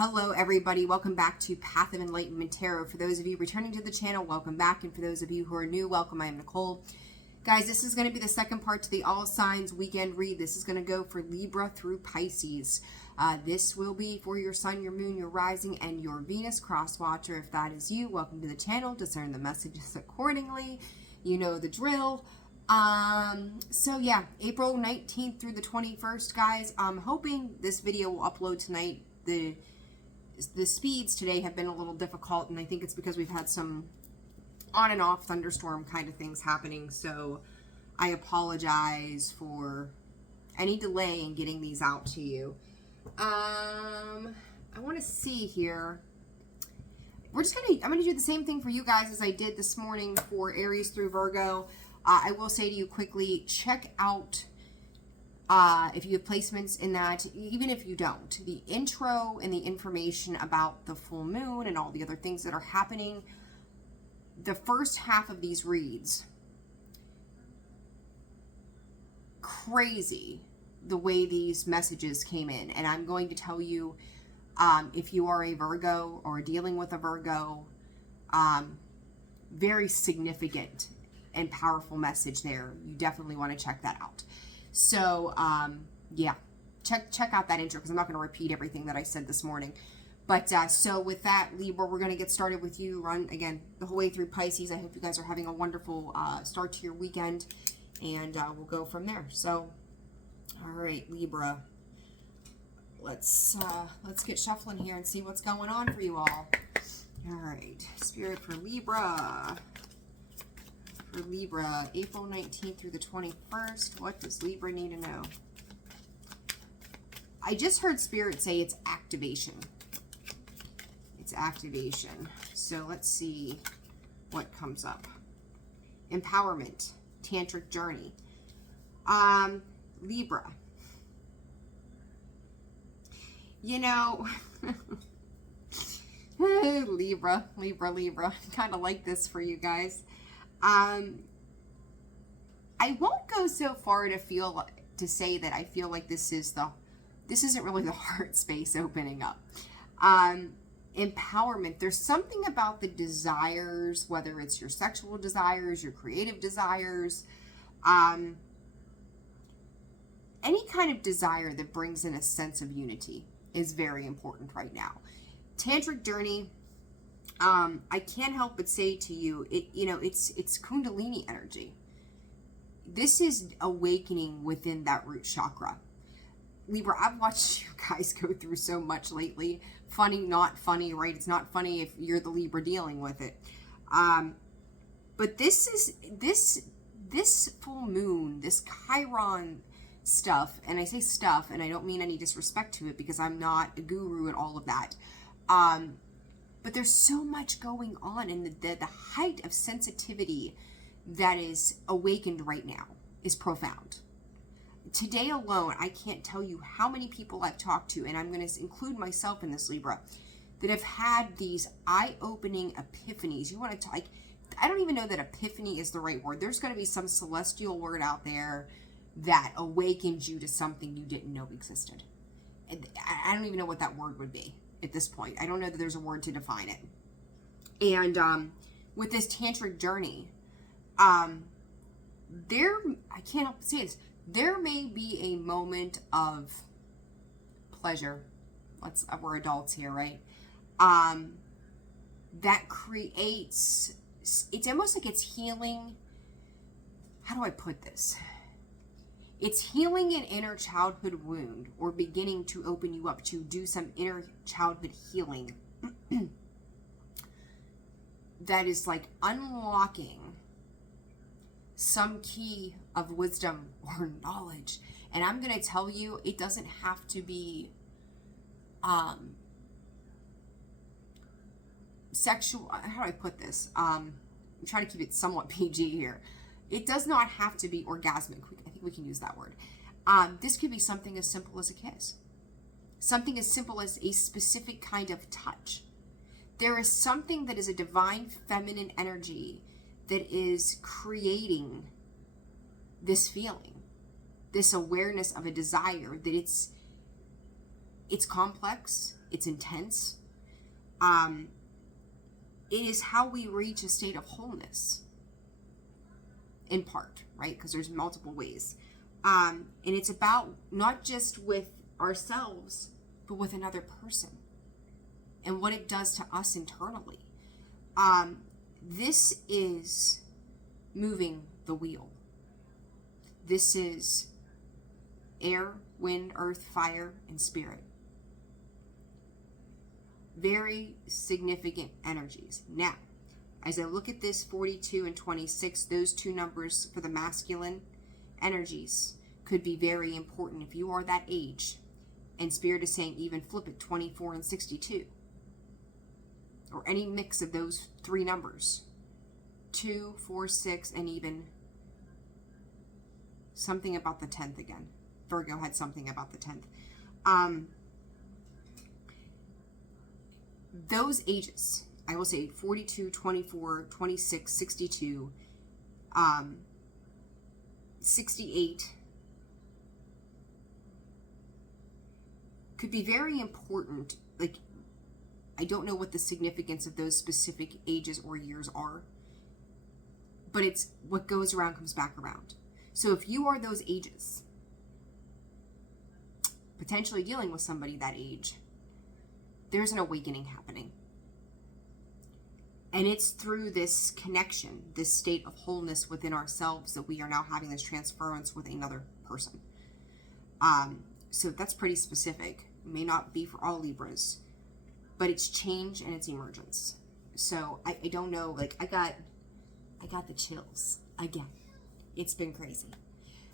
Hello everybody, welcome back to Path of Enlightenment Tarot. For those of you returning to the channel, welcome back, and for those of you who are new, welcome. I am Nicole. Guys, this is going to be the second part to the All Signs weekend read. This is going to go for Libra through Pisces. This will be for your Sun, your Moon, your Rising, and your Venus cross watcher. If that is you, welcome to the channel. Discern the messages accordingly. You know the drill. So yeah, April 19th through the 21st, guys. I'm hoping this video will upload tonight. The speeds today have been a little difficult, and I think it's because we've had some on and off thunderstorm kind of things happening, so I apologize for any delay in getting these out to you. I want to see here. I'm gonna do the same thing for you guys as I did this morning for Aries through Virgo. I will say to you quickly, check out if you have placements in that, even if you don't, the intro and the information about the full moon and all the other things that are happening. The first half of these reads, crazy the way these messages came in. And I'm going to tell you, if you are a Virgo or dealing with a Virgo, very significant and powerful message there. You definitely want to check that out. So, yeah, check out that intro, because I'm not going to repeat everything that I said this morning. But, so with that, Libra, we're going to get started with you. Run, again, the whole way through Pisces. I hope you guys are having a wonderful start to your weekend, and we'll go from there. So, all right, Libra, let's get shuffling here and see what's going on for you all. All right, Spirit for Libra. For Libra, April 19th through the 21st. What does Libra need to know? I just heard Spirit say it's activation. It's activation. So let's see what comes up. Empowerment. Tantric journey. Libra. You know, Libra. Kind of like this for you guys. I won't go so far to say that I feel like this isn't really the heart space opening up. Empowerment. There's something about the desires, whether it's your sexual desires, your creative desires, any kind of desire that brings in a sense of unity is very important right now. Tantric journey. I can't help but say to you, it's Kundalini energy. This is awakening within that root chakra. Libra, I've watched you guys go through so much lately. Funny, not funny, right? It's not funny if you're the Libra dealing with it. But this full moon, this Chiron stuff, and I say stuff, and I don't mean any disrespect to it, because I'm not a guru at all of that. But there's so much going on, and the height of sensitivity that is awakened right now is profound. Today alone, I can't tell you how many people I've talked to, and I'm going to include myself in this, Libra, that have had these eye-opening epiphanies. You want to talk, I don't even know that epiphany is the right word. There's going to be some celestial word out there that awakens you to something you didn't know existed. And I don't even know what that word would be at this point. I don't know that there's a word to define it. And with this tantric journey, I can't help but say this, there may be a moment of pleasure. We're adults here, right? That creates, it's almost like it's healing. How do I put this? It's healing an inner childhood wound, or beginning to open you up to do some inner childhood healing that is like unlocking some key of wisdom or knowledge. And I'm going to tell you, it doesn't have to be sexual. How do I put this? I'm trying to keep it somewhat PG here. It does not have to be orgasmic. I think we can use that word. This could be something as simple as a kiss. Something as simple as a specific kind of touch. There is something that is a divine feminine energy that is creating this feeling, this awareness of a desire, that It's complex. It's intense. It is how we reach a state of wholeness, in part, right? Because there's multiple ways. And it's about not just with ourselves, but with another person and what it does to us internally. This is moving the wheel. This is air, wind, earth, fire, and spirit. Very significant energies. Now, as I look at this 42 and 26, those two numbers for the masculine energies could be very important if you are that age. And Spirit is saying even flip it, 24 and 62. Or any mix of those three numbers. 2, 4, 6, and even something about the 10th again. Virgo had something about the 10th. Those ages, I will say 42, 24, 26, 62, 68, could be very important. Like, I don't know what the significance of those specific ages or years are, but it's what goes around comes back around. So if you are those ages, potentially dealing with somebody that age, there's an awakening happening. And it's through this connection, this state of wholeness within ourselves, that we are now having this transference with another person. So that's pretty specific. It may not be for all Libras, but it's change and it's emergence. So I don't know, like I got the chills again. It's been crazy.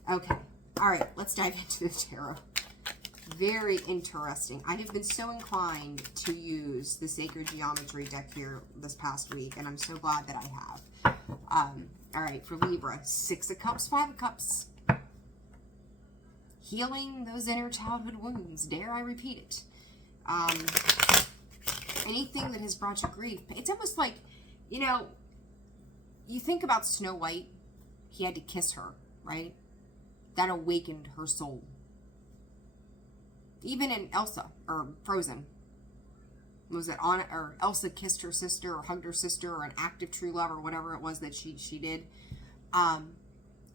Okay. All right. Let's dive into the tarot. Very interesting. I have been so inclined to use the Sacred Geometry deck here this past week, and I'm so glad that I have. All right, for Libra, 6 of Cups, 5 of Cups. Healing those inner childhood wounds. Dare I repeat it? Anything that has brought you grief. It's almost like, you know, you think about Snow White. He had to kiss her, right? That awakened her soul. Even in Elsa, or Frozen, was it Anna, or Elsa kissed her sister, or hugged her sister, or an act of true love, or whatever it was that she did.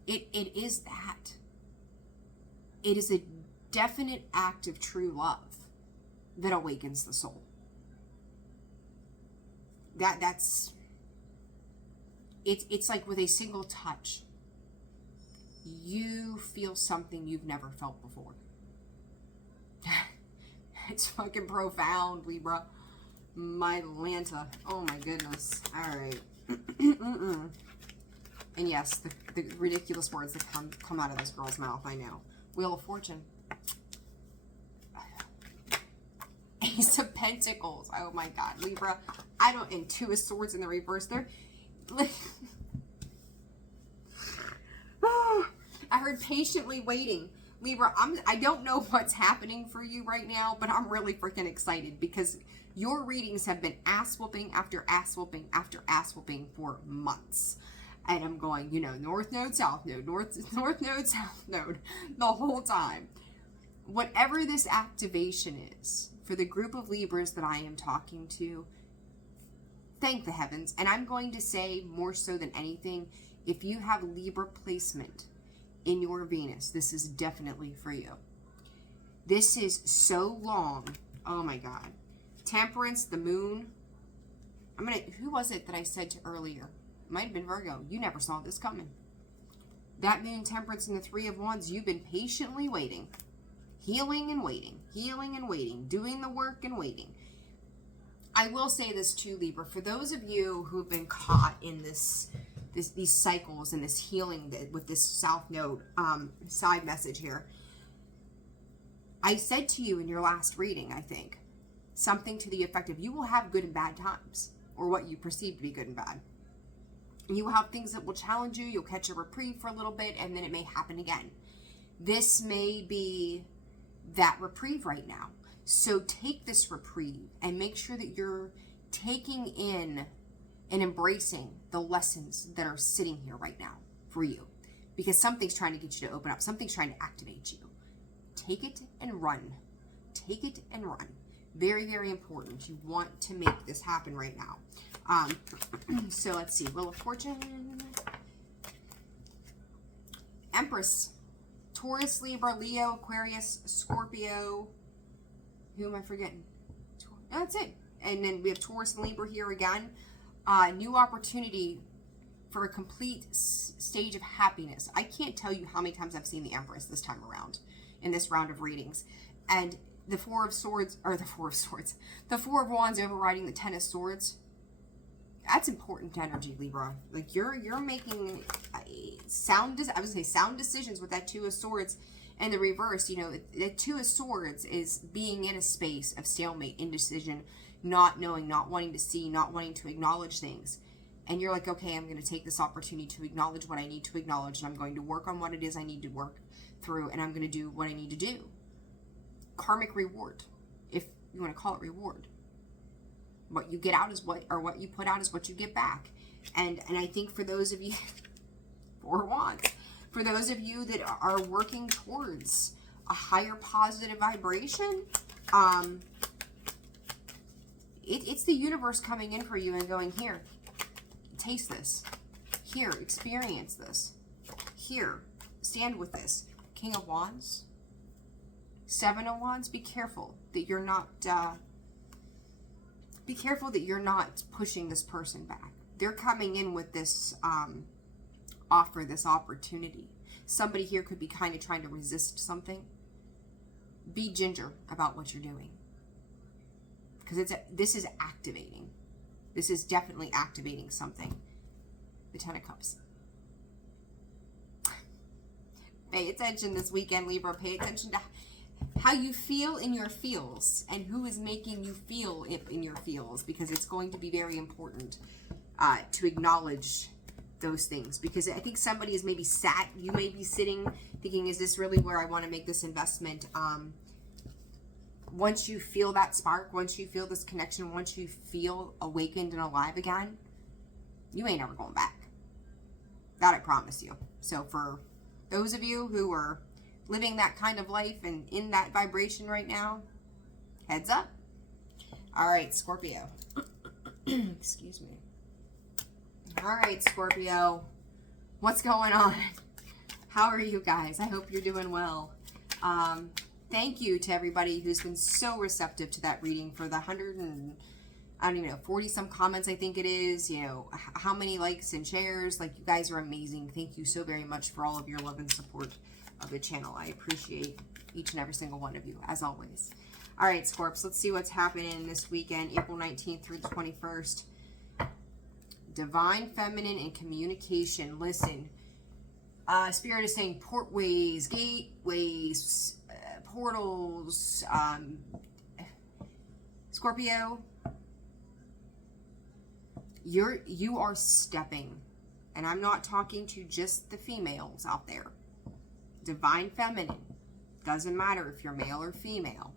It is that. It is a definite act of true love that awakens the soul. It's like with a single touch, you feel something you've never felt before. It's fucking profound, Libra. My Lanta. Oh my goodness. Alright. And yes, the ridiculous words that come out of this girl's mouth, I know. Wheel of Fortune. Ace of Pentacles. Oh my god, Libra. And 2 of Swords in the reverse there. I heard patiently waiting. Libra, I don't know what's happening for you right now, but I'm really freaking excited because your readings have been ass whooping after ass whooping after ass whooping for months. And I'm going, you know, North Node, South Node, North Node, South Node, the whole time. Whatever this activation is, for the group of Libras that I am talking to, thank the heavens. And I'm going to say more so than anything, if you have Libra placement in your Venus, this is definitely for you. This is so long. Oh my God. Temperance, the moon. Who was it that I said to earlier? It might have been Virgo. You never saw this coming. That moon, Temperance, and the 3 of Wands, you've been patiently waiting. Healing and waiting. Healing and waiting. Doing the work and waiting. I will say this too, Libra. For those of you who have been caught in these cycles and this healing with this South Node side message here, I said to you in your last reading, I think, something to the effect of you will have good and bad times, or what you perceive to be good and bad. You will have things that will challenge you. You'll catch a reprieve for a little bit, and then it may happen again. This may be that reprieve right now. So take this reprieve and make sure that you're taking in and embracing the lessons that are sitting here right now for you. Because something's trying to get you to open up. Something's trying to activate you. Take it and run. take it and run. Very, very important. You want to make this happen right now. So let's see. Wheel of Fortune. Empress. Taurus, Libra, Leo, Aquarius, Scorpio. Who am I forgetting? That's it. And then we have Taurus and Libra here again. New opportunity for a complete stage of happiness. I can't tell you how many times I've seen the Empress this time around in this round of readings. And the Four of Wands overriding the Ten of Swords. That's important energy, Libra. Like you're making sound decisions with that Two of Swords. And the reverse, you know, the Two of Swords is being in a space of stalemate, indecision, not knowing, not wanting to see, not wanting to acknowledge things. And you're like, okay, I'm going to take this opportunity to acknowledge what I need to acknowledge, and I'm going to work on what it is I need to work through, and I'm going to do what I need to do. Karmic reward, if you want to call it reward. What you get out is what you put out is what you get back. And I think for those of you, Four Wands, for those of you that are working towards a higher positive vibration, it's the universe coming in for you and going, here, taste this. Here, experience this. Here, stand with this. King of Wands, Seven of Wands. Be careful that you're not. Be careful that you're not pushing this person back. They're coming in with this offer, this opportunity. Somebody here could be kind of trying to resist something. Be ginger about what you're doing, because this is activating. This is definitely activating something. The Ten of Cups. Pay attention this weekend, Libra. Pay attention to how you feel in your feels and who is making you feel it in your feels, because it's going to be very important to acknowledge those things. Because I think somebody is maybe you may be sitting thinking, is this really where I want to make this investment? Once you feel that spark, once you feel this connection, once you feel awakened and alive again, you ain't ever going back. That I promise you. So for those of you who are living that kind of life and in that vibration right now, heads up. All right, Scorpio. Excuse me. All right, Scorpio. What's going on? How are you guys? I hope you're doing well. Thank you to everybody who's been so receptive to that reading for the 40 some comments, I think it is, you know, how many likes and shares. Like, you guys are amazing. Thank you so very much for all of your love and support of the channel. I appreciate each and every single one of you, as always. All right, Scorps, let's see what's happening this weekend, April 19th through the 21st. Divine Feminine and communication. Listen, Spirit is saying portways, gateways, portals. Scorpio, you are stepping, and I'm not talking to just the females out there. Divine Feminine, doesn't matter if you're male or female.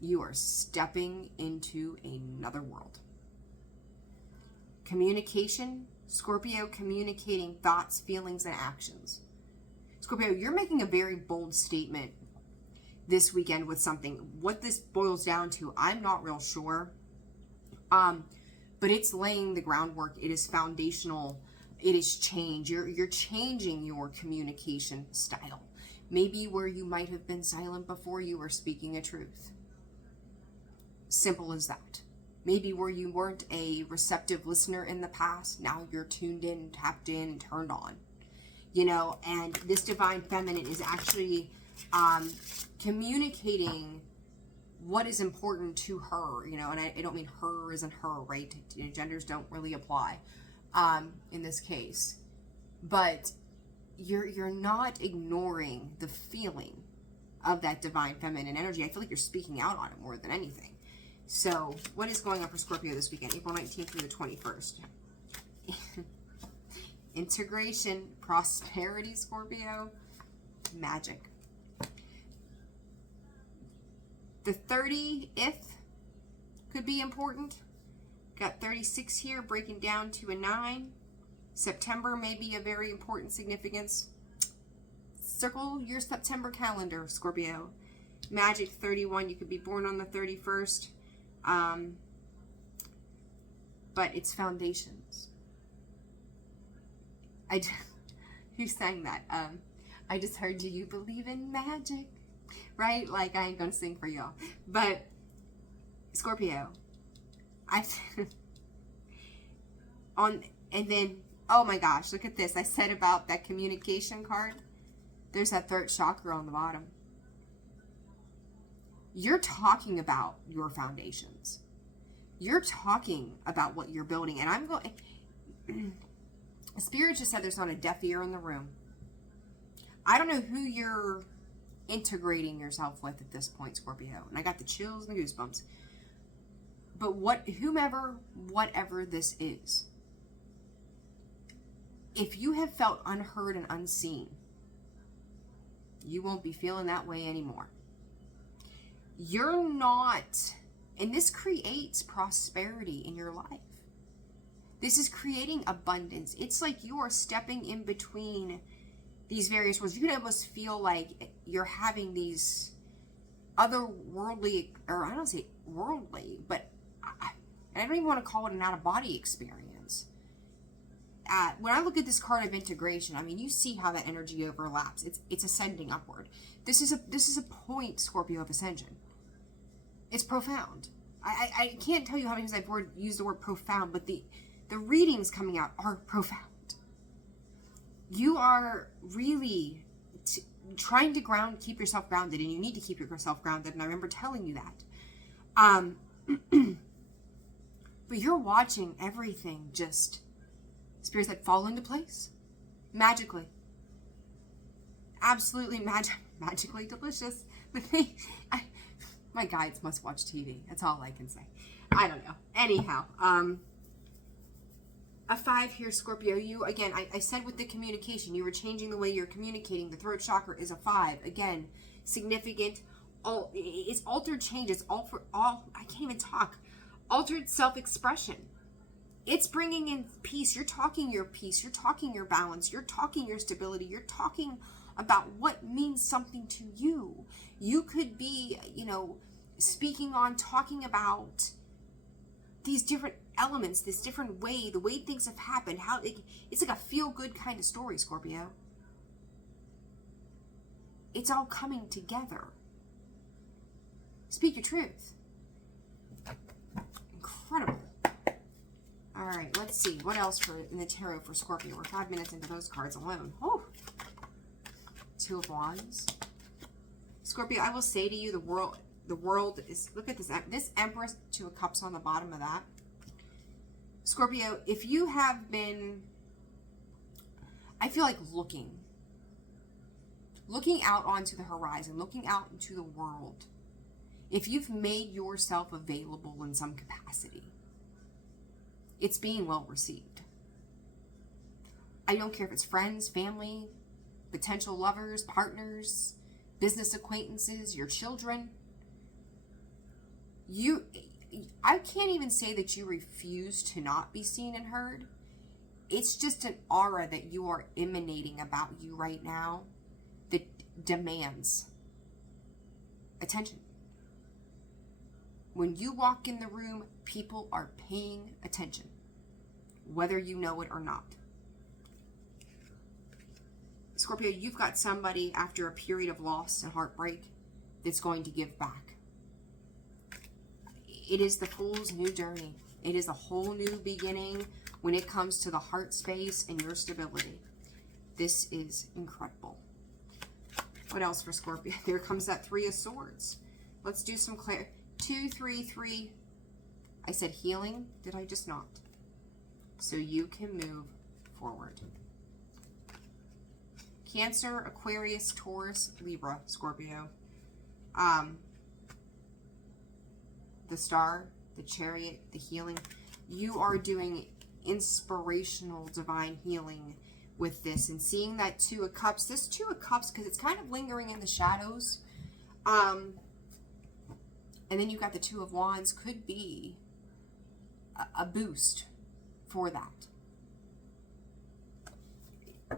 You are stepping into another world. Communication, Scorpio, communicating thoughts, feelings, and actions. Scorpio, you're making a very bold statement this weekend with something. What this boils down to, I'm not real sure. But it's laying the groundwork. It is foundational. It is change. You're changing your communication style. Maybe where you might have been silent before, you were speaking a truth. Simple as that. Maybe where you weren't a receptive listener in the past, now you're tuned in, tapped in, and turned on. You know, and this Divine Feminine is actually communicating what is important to her, you know, and I don't mean her isn't her, right? You know, genders don't really apply in this case. But you're not ignoring the feeling of that Divine Feminine energy. I feel like you're speaking out on it more than anything. So, what is going on for Scorpio this weekend, April 19th through the 21st? Integration, prosperity, Scorpio, magic. The 30th could be important. Got 36 here, breaking down to a 9. September may be a very important significance. Circle your September calendar, Scorpio. Magic 31, you could be born on the 31st. But it's foundations. Who sang that? I just heard you believe in magic, right? Like, I ain't gonna sing for y'all. But Scorpio, and then, oh my gosh, look at this. I said about that communication card. There's that third chakra on the bottom. You're talking about your foundations. You're talking about what you're building. And I'm going, Spirit just said there's not a deaf ear in the room. I don't know who you're integrating yourself with at this point, Scorpio. And I got the chills and the goosebumps. But whatever this is, if you have felt unheard and unseen, you won't be feeling that way anymore. You're not, and this creates prosperity in your life. This is creating abundance. It's like you are stepping in between these various worlds. You can almost feel like you're having these otherworldly, or I don't say worldly, but I don't even want to call it an out-of-body experience. When I look at this card of integration, I mean, you see how that energy overlaps. It's ascending upward. This is a point, Scorpio, of ascension. It's profound. I can't tell you how many times I've used the word profound, but the readings coming out are profound. You are really trying to keep yourself grounded, and you need to keep yourself grounded, and I remember telling you that. But you're watching everything just, Spirit said, fall into place. Magically. Absolutely magically delicious. My guides must watch TV. That's all I can say. I don't know. Anyhow, a 5 here, Scorpio. You, again, I said with the communication, you were changing the way you're communicating. The throat chakra is a 5. Again, significant. It's altered change. It's I can't even talk. Altered self-expression. It's bringing in peace. You're talking your peace. You're talking your balance. You're talking your stability. You're talking about what means something to you. You could be, talking about these different elements, this different way, the way things have happened, how it's like a feel-good kind of story, Scorpio. It's all coming together. Speak your truth. Incredible. All right, let's see. What else in the tarot for Scorpio? We're 5 minutes into those cards alone. Oh, 2 of Wands. Scorpio, I will say to you, the world is, look at this Empress, 2 of Cups on the bottom of that. Scorpio, if you have been, I feel like looking out onto the horizon, looking out into the world, if you've made yourself available in some capacity, it's being well received. I don't care if it's friends, family, potential lovers, partners, business acquaintances, your children. I can't even say that you refuse to not be seen and heard. It's just an aura that you are emanating about you right now that demands attention. When you walk in the room, people are paying attention, whether you know it or not. Scorpio, you've got somebody after a period of loss and heartbreak that's going to give back. It is the Fool's new journey. It is a whole new beginning when it comes to the heart space and your stability. This is incredible. What else for Scorpio? There comes that 3 of Swords. Let's do some 2, 3, 3. I said healing. Did I just not? So you can move forward. Cancer, Aquarius, Taurus, Libra, Scorpio. The Star, the Chariot, the healing. You are doing inspirational divine healing with this, and seeing that 2 of Cups. This 2 of Cups, because it's kind of lingering in the shadows. And then you've got the 2 of Wands, could be a boost for that.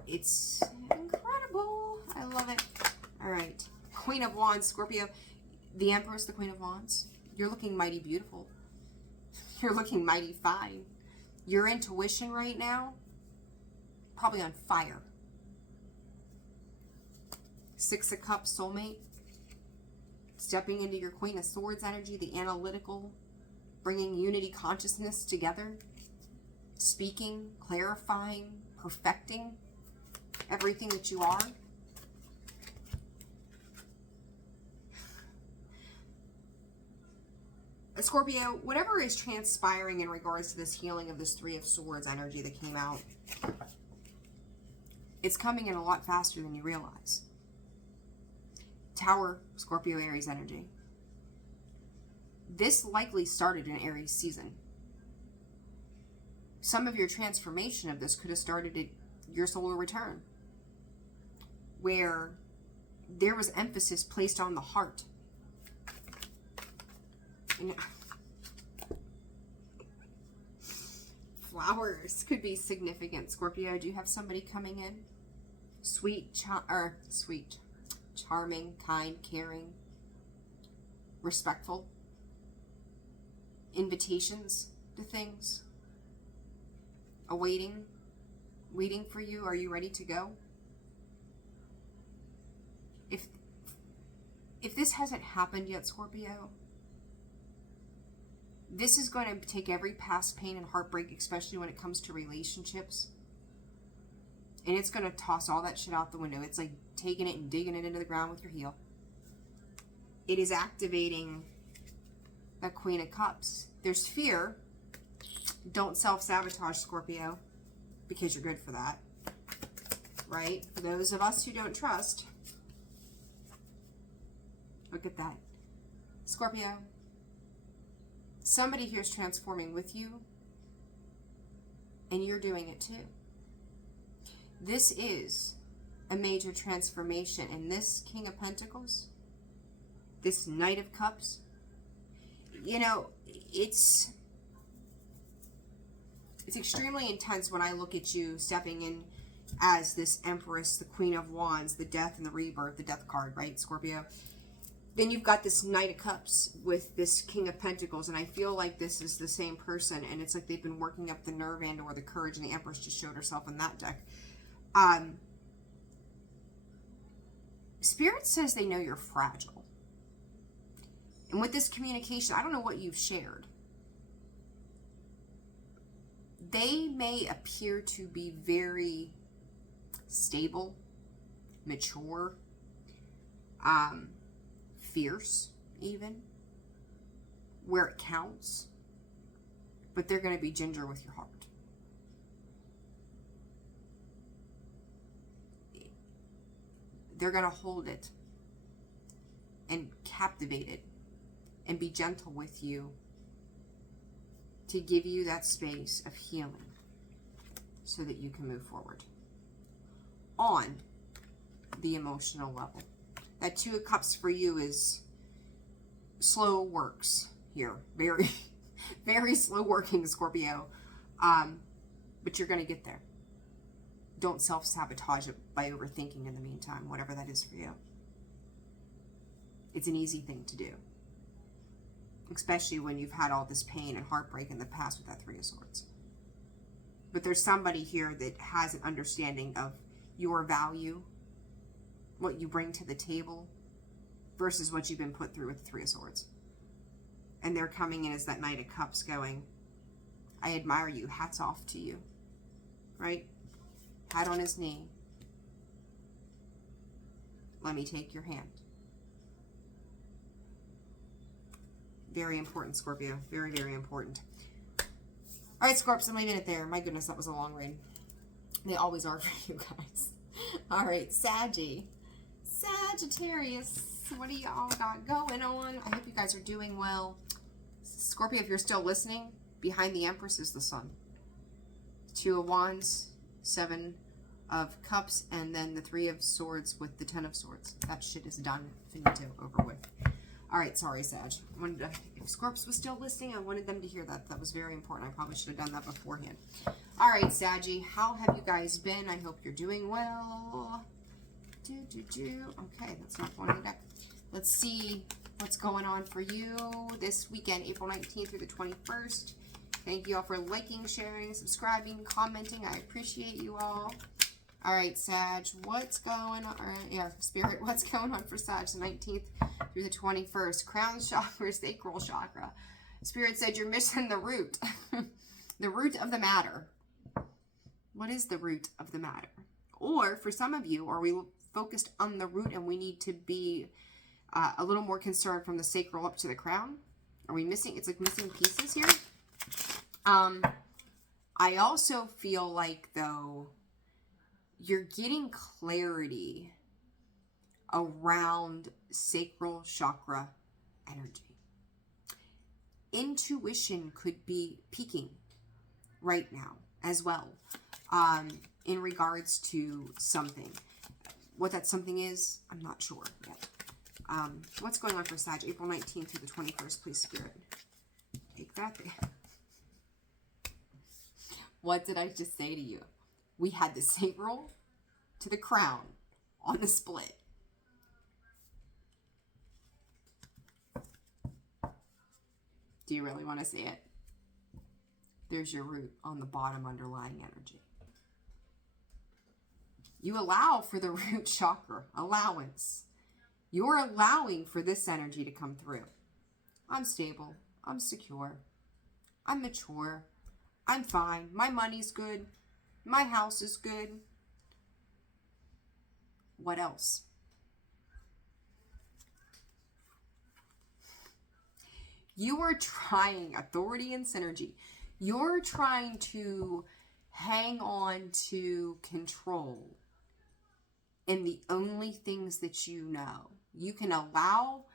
It's incredible. I love it. All right. Queen of Wands, Scorpio. The Empress, the Queen of Wands. You're looking mighty beautiful. You're looking mighty fine. Your intuition right now, probably on fire. Six of Cups, soulmate. Stepping into your Queen of Swords energy, the analytical, bringing unity consciousness together. Speaking, clarifying, perfecting everything that you are. Scorpio, whatever is transpiring in regards to this healing of this Three of Swords energy that came out, it's coming in a lot faster than you realize. Tower, Scorpio, Aries energy. This likely started in Aries season. Some of your transformation of this could have started at your solar return, where there was emphasis placed on the heart. And flowers could be significant. Scorpio, do you have somebody coming in? Charming, kind, caring, respectful. Invitations to things. Awaiting, waiting for you. Are you ready to go? If this hasn't happened yet, Scorpio, this is going to take every past pain and heartbreak, especially when it comes to relationships, and it's going to toss all that shit out the window. It's like taking it and digging it into the ground with your heel. It is activating that Queen of Cups. There's fear. Don't self-sabotage, Scorpio, because you're good for that, right? For those of us who don't trust, look at that. Scorpio, somebody here is transforming with you, and you're doing it too. This is a major transformation, and this King of Pentacles, this Knight of Cups, you know, it's extremely intense when I look at you stepping in as this Empress, the Queen of Wands, the Death and the Rebirth, the Death card, right, Scorpio? Then you've got this Knight of Cups with this King of Pentacles, and I feel like this is the same person, and it's like they've been working up the nerve and or the courage, and the Empress just showed herself in that deck. Spirit says they know you're fragile. And with this communication, I don't know what you've shared. They may appear to be very stable, mature, fierce even, where it counts, but they're going to be ginger with your heart. They're going to hold it and captivate it and be gentle with you to give you that space of healing so that you can move forward on the emotional level. That Two of Cups for you is slow works here. Very, very slow working, Scorpio. But you're going to get there. Don't self-sabotage it by overthinking in the meantime, whatever that is for you. It's an easy thing to do, especially when you've had all this pain and heartbreak in the past with that Three of Swords. But there's somebody here that has an understanding of your value, what you bring to the table, versus what you've been put through with the Three of Swords. And they're coming in as that Knight of Cups going, I admire you, hats off to you, right? Hat on his knee. Let me take your hand. Very important, Scorpio. Very, very important. All right, Scorps, I'm leaving it there. My goodness, that was a long read. They always are for you guys. All right, Sagittarius. What do y'all got going on? I hope you guys are doing well. Scorpio, if you're still listening, behind the Empress is the Sun. Two of Wands, Seven of Cups, and then the Three of Swords with the Ten of Swords. That shit is done. Finito, over with. All right, sorry, Sag. If Scorps was still listening, I wanted them to hear that. That was very important. I probably should have done that beforehand. All right, Saggy, how have you guys been? I hope you're doing well. Okay, that's not going in the deck. Let's see What's going on for you this weekend, April 19th through the 21st? Thank you all for liking, sharing, subscribing, commenting. I appreciate you all. All right, Sag, what's going on? Spirit, what's going on for Sag, the 19th through the 21st? Crown chakra, sacral chakra. Spirit said you're missing the root. The root of the matter. What is the root of the matter? Or for some of you, are we focused on the root and we need to be a little more concerned from the sacral up to the crown? Are we missing? It's like missing pieces here. I also feel like, though, you're getting clarity around sacral chakra energy. Intuition could be peaking right now as well, in regards to something. What that something is, I'm not sure yet. What's going on for Sag, April 19th through the 21st, please, Spirit? Take that there. What did I just say to you? We had the sacral to the crown on the split. Do you really want to see it? There's your root on the bottom underlying energy. You allow for the root chakra, allowance. You're allowing for this energy to come through. I'm stable. I'm secure. I'm mature. I'm fine. My money's good. My house is good. What else? You are trying, authority and synergy. You're trying to hang on to control in the only things that you know. You can allow,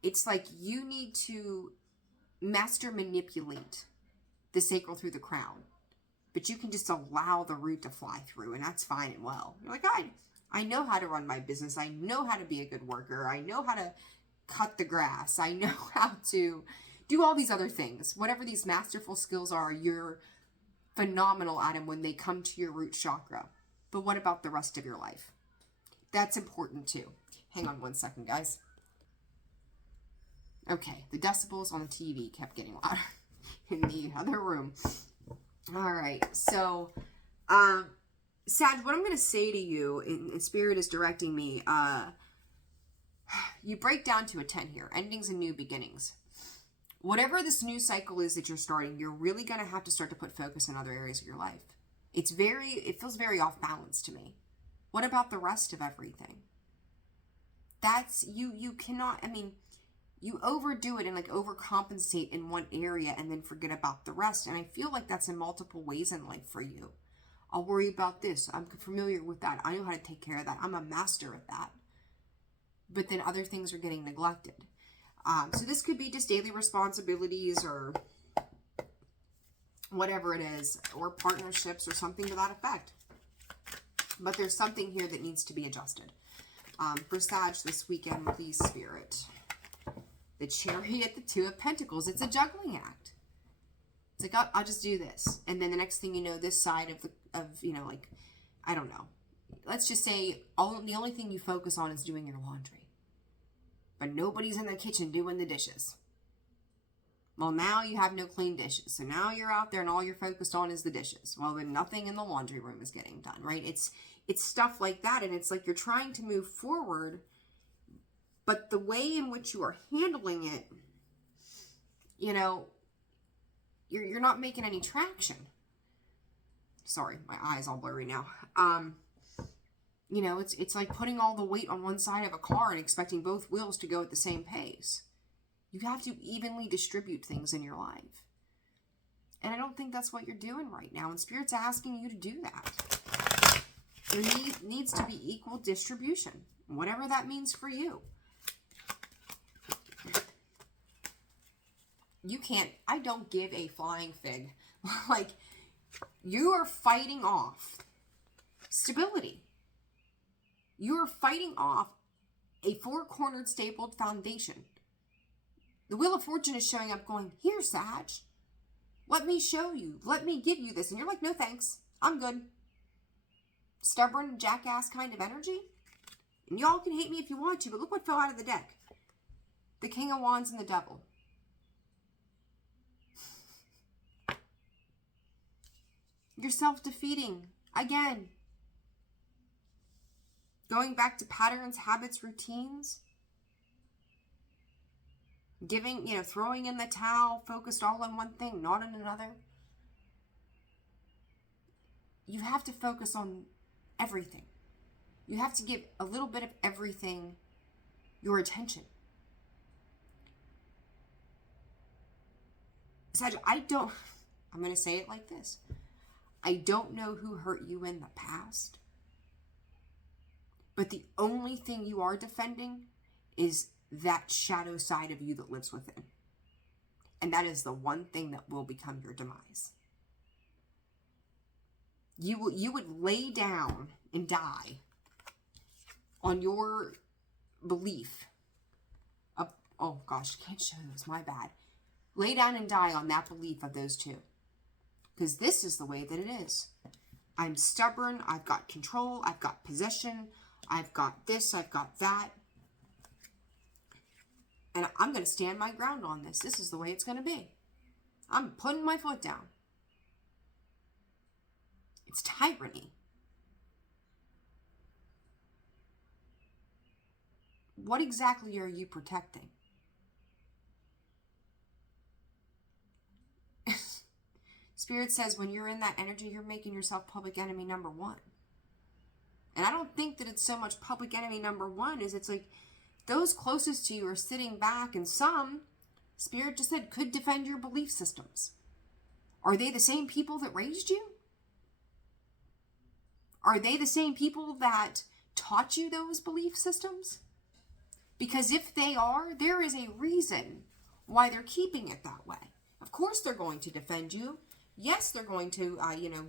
it's like you need to master manipulate the sacral through the crown. But you can just allow the root to fly through, and that's fine and well. You're like, I know how to run my business. I know how to be a good worker. I know how to cut the grass. I know how to do all these other things. Whatever these masterful skills are, you're phenomenal at them when they come to your root chakra. But what about the rest of your life? That's important too. Hang on one second, guys. Okay, the decibels on the TV kept getting louder in the other room. All right, so, Sag, what I'm going to say to you, and Spirit is directing me, you break down to a 10 here, endings and new beginnings. Whatever this new cycle is that you're starting, you're really going to have to start to put focus in other areas of your life. It feels very off balance to me. What about the rest of everything? You cannot, I mean, you overdo it and like overcompensate in one area and then forget about the rest. And I feel like that's in multiple ways in life for you. I'll worry about this. I'm familiar with that. I know how to take care of that. I'm a master at that. But then other things are getting neglected. So this could be just daily responsibilities or whatever it is, or partnerships or something to that effect. But there's something here that needs to be adjusted. For Sag this weekend, please, Spirit. The Chariot, the Two of Pentacles. It's a juggling act. It's like, I'll just do this. And then the next thing you know, this side like, I don't know. Let's just say the only thing you focus on is doing your laundry. But nobody's in the kitchen doing the dishes. Well, now you have no clean dishes. So now you're out there and all you're focused on is the dishes. Well, then nothing in the laundry room is getting done, right? It's stuff like that. And it's like you're trying to move forward, but the way in which you are handling it, you're not making any traction. Sorry, my eye's all blurry now. It's like putting all the weight on one side of a car and expecting both wheels to go at the same pace. You have to evenly distribute things in your life. And I don't think that's what you're doing right now. And Spirit's asking you to do that. There needs to be equal distribution, whatever that means for you. I don't give a flying fig. Like, you are fighting off stability. You are fighting off a four-cornered stapled foundation. The Wheel of Fortune is showing up going, here, Sag, let me show you. Let me give you this. And you're like, no thanks. I'm good. Stubborn, jackass kind of energy. And y'all can hate me if you want to, but look what fell out of the deck. The King of Wands and the Devil. You're self-defeating. Again. Going back to patterns, habits, routines. Giving, throwing in the towel, focused all on one thing, not on another. You have to focus on everything. You have to give a little bit of everything your attention. Sag, I'm going to say it like this. I don't know who hurt you in the past, but the only thing you are defending is that shadow side of you that lives within. And that is the one thing that will become your demise. You would lay down and die on your belief of, oh gosh, can't show those, my bad. Lay down and die on that belief of those two. Because this is the way that it is. I'm stubborn, I've got control, I've got possession, I've got this, I've got that. And I'm going to stand my ground on this. This is the way it's going to be. I'm putting my foot down. It's tyranny. What exactly are you protecting? Spirit says when you're in that energy, you're making yourself public enemy number one. And I don't think that it's so much public enemy number one as it's like those closest to you are sitting back, and some, Spirit just said, could defend your belief systems. Are they the same people that raised you? Are they the same people that taught you those belief systems? Because if they are, there is a reason why they're keeping it that way. Of course they're going to defend you. Yes, they're going to,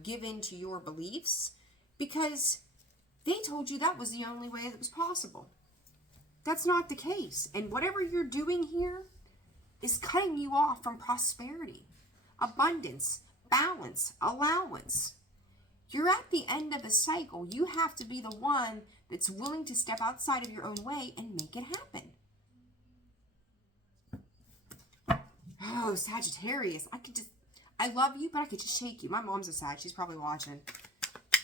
give in to your beliefs because they told you that was the only way that was possible. That's not the case. And whatever you're doing here is cutting you off from prosperity, abundance, balance, allowance. You're at the end of a cycle. You have to be the one that's willing to step outside of your own way and make it happen. Oh, Sagittarius. I love you, but I could just shake you. My mom's a Sag. She's probably watching.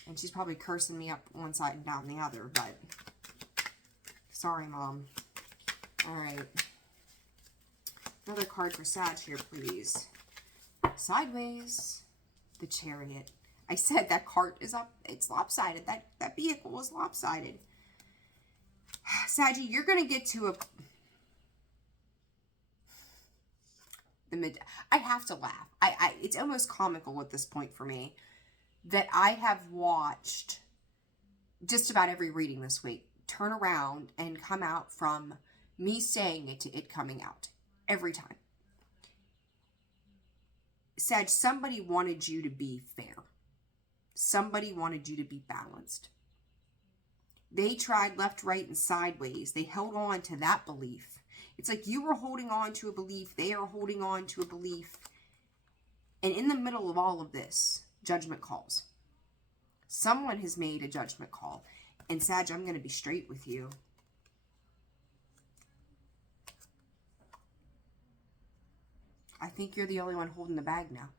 And she's probably cursing me up one side and down the other, but sorry, Mom. All right. Another card for Sag here, please. Sideways. The Chariot. I said that cart is up. It's lopsided. That vehicle is lopsided. Saggy, you're going to get to I have to laugh. It's almost comical at this point for me that I have watched just about every reading this week turn around and come out from me saying it to it coming out every time. Sag, somebody wanted you to be fair. Somebody wanted you to be balanced. They tried left, right, and sideways. They held on to that belief. It's like you were holding on to a belief. They are holding on to a belief. And in the middle of all of this, judgment calls. Someone has made a judgment call. And Sag, I'm going to be straight with you. I think you're the only one holding the bag now.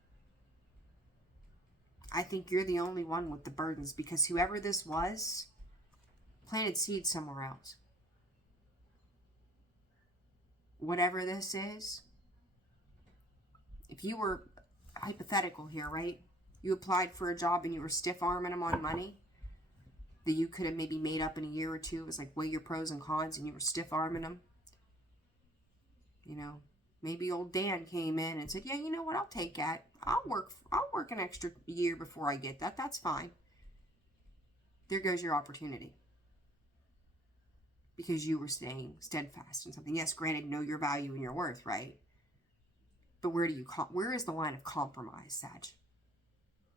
I think you're the only one with the burdens because whoever this was planted seeds somewhere else. Whatever this is, if you were hypothetical here, right? You applied for a job and you were stiff-arming them on money that you could have maybe made up in a year or two. It was like weigh your pros and cons and you were stiff-arming them. Maybe old Dan came in and said, yeah, you know what? I'll take that. I'll work an extra year before I get that. That's fine. There goes your opportunity. Because you were staying steadfast in something. Yes, granted, know your value and your worth, right? But where is the line of compromise, Sag?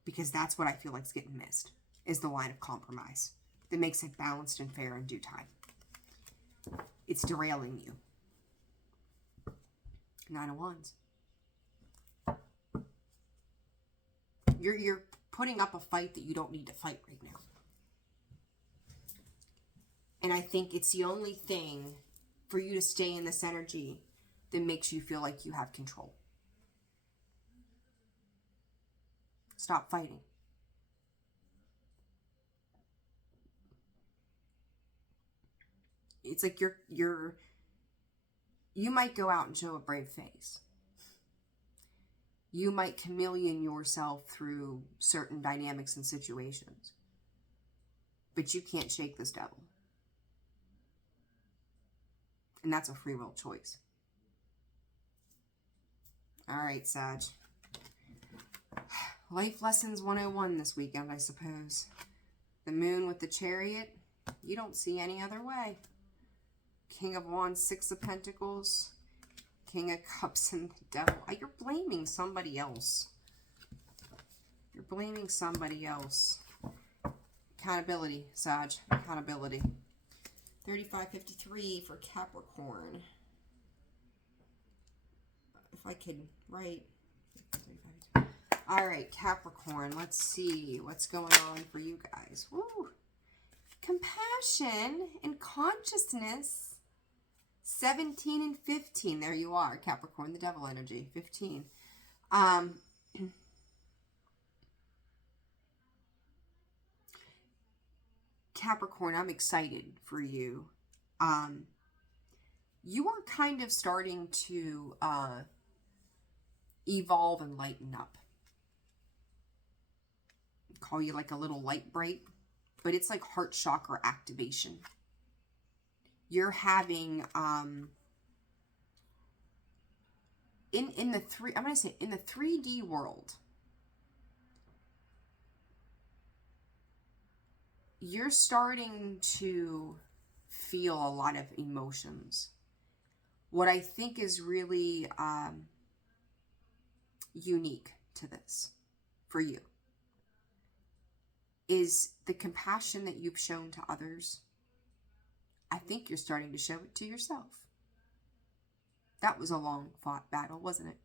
Because that's what I feel like is getting missed, is the line of compromise that makes it balanced and fair in due time. It's derailing you. 9 of Wands. You're putting up a fight that you don't need to fight right now. And I think it's the only thing for you to stay in this energy that makes you feel like you have control. Stop fighting. It's like you might go out and show a brave face. You might chameleon yourself through certain dynamics and situations. But you can't shake this devil. And that's a free will choice. All right, Sag. Life Lessons 101 this weekend, I suppose. The Moon with the Chariot. You don't see any other way. King of Wands, Six of Pentacles. King of Cups and the Devil. You're blaming somebody else. You're blaming somebody else. Accountability, Sag. Accountability. 3553 for Capricorn. If I could write. All right, Capricorn. Let's see what's going on for you guys. Woo! Compassion and consciousness. 17 and 15. There you are, Capricorn, the devil energy. 15. Capricorn, I'm excited for you. You are kind of starting to evolve and lighten up. Call you like a little light break, but it's like heart chakra activation. You're having in the 3D world, you're starting to feel a lot of emotions. What I think is really unique to this for you is the compassion that you've shown to others. I think you're starting to show it to yourself. That was a long fought battle, wasn't it?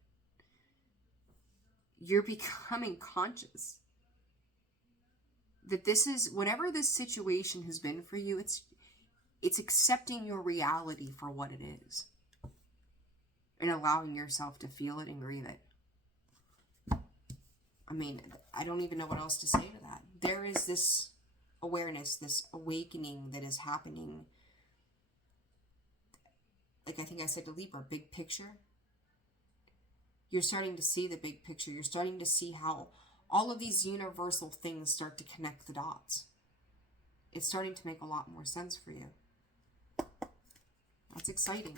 You're becoming conscious that this is, whatever this situation has been for you, it's accepting your reality for what it is and allowing yourself to feel it and grieve it. I mean, I don't even know what else to say to that. There is this awareness, this awakening that is happening. Like I think I said to Libra, big picture. You're starting to see the big picture. You're starting to see how all of these universal things start to connect the dots. It's starting to make a lot more sense for you. That's exciting.